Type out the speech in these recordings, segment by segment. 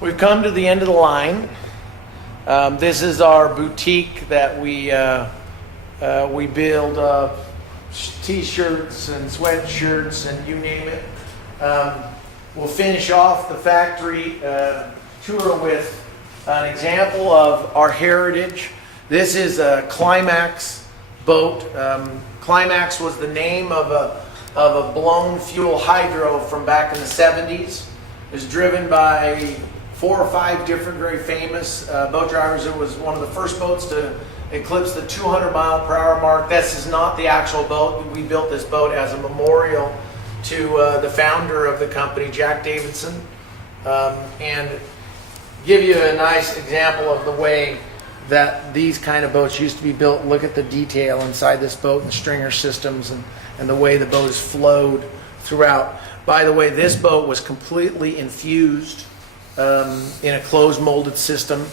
We've come to the end of the line. This is our boutique that we build t-shirts and sweatshirts and you name it. We'll finish off the factory tour with an example of our heritage. This is a Climax boat. Climax was the name of a blown fuel hydro from back in the 70s. It was driven by 4 or 5 different very famous boat drivers. It was one of the first boats to eclipse the 200-mile-per-hour mark. This is not the actual boat. We built this boat as a memorial to the founder of the company, Jack Davidson, and give you a nice example of the way that these kind of boats used to be built. Look at the detail inside this boat and the stringer systems and the way the boat is flowed throughout. By the way, this boat was completely infused in a closed molded system,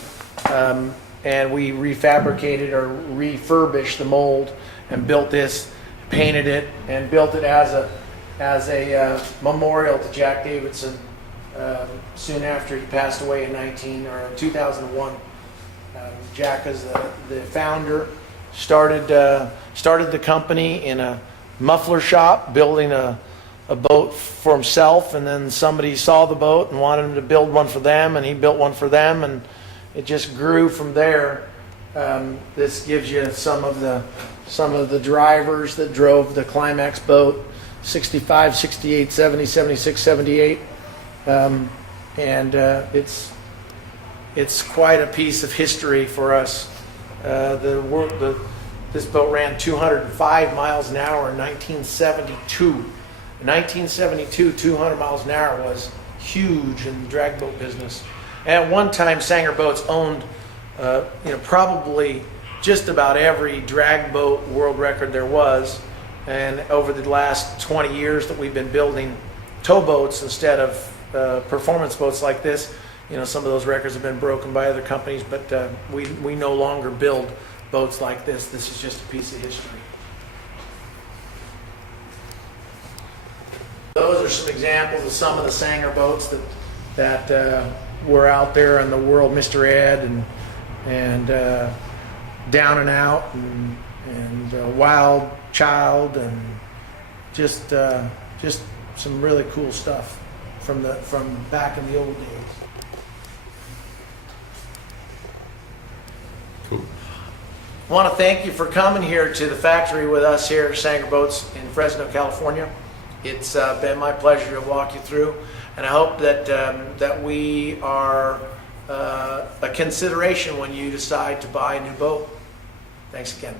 and we refabricated or refurbished the mold and built this, painted it, and built it as a memorial to Jack Davidson soon after he passed away in 2001. Jack is the founder, started the company in a muffler shop, building a boat for himself, and then somebody saw the boat and wanted him to build one for them, and he built one for them, and it just grew from there. This gives you some of the drivers that drove the Climax boat, 65, 68, 70, 76, 78, and it's quite a piece of history for us. This boat ran 205 miles an hour in 1972. In 1972, 200 miles an hour was huge in the drag boat business. And at one time, Sanger Boats owned, probably just about every drag boat world record there was. And over the last 20 years that we've been building towboats instead of performance boats like this, some of those records have been broken by other companies, but we no longer build boats like this. This is just a piece of history. Those are some examples of some of the Sanger boats that were out there in the world. Mr. Ed and Down and Out and Wild Child, and just some really cool stuff from back in the old days. Cool. I want to thank you for coming here to the factory with us here at Sanger Boats in Fresno, California. It's been my pleasure to walk you through, and I hope that we are a consideration when you decide to buy a new boat. Thanks again.